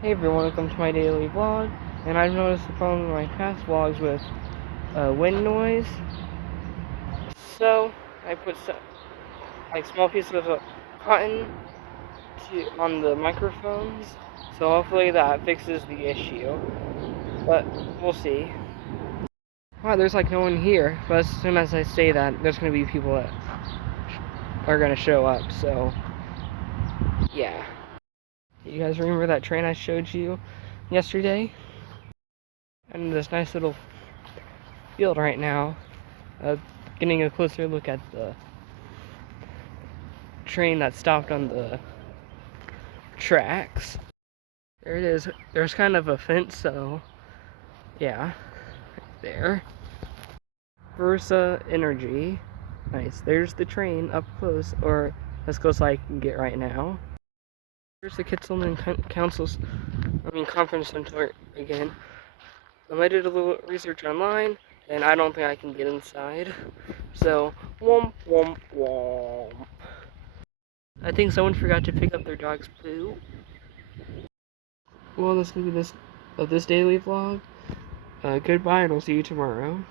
Hey everyone, welcome to my daily vlog. And I've noticed a problem in my past vlogs with wind noise. So I put some small pieces of cotton on the microphones. So hopefully that fixes the issue. But we'll see. Wow, there's like no one here. But as soon as I say that, there's gonna be people that are gonna show up. So yeah. You guys remember that train I showed you yesterday? And this nice little field right now. Getting a closer look at the train that stopped on the tracks. There it is. There's kind of a fence, so yeah, right there. Versa Energy. Nice. There's the train up close, or as close as I can get right now. Here's the Kitsleman Conference Center again. I did a little research online, and I don't think I can get inside. So, womp womp womp. I think someone forgot to pick up their dog's poo. Well, that's gonna be this daily vlog. Goodbye, and I'll see you tomorrow.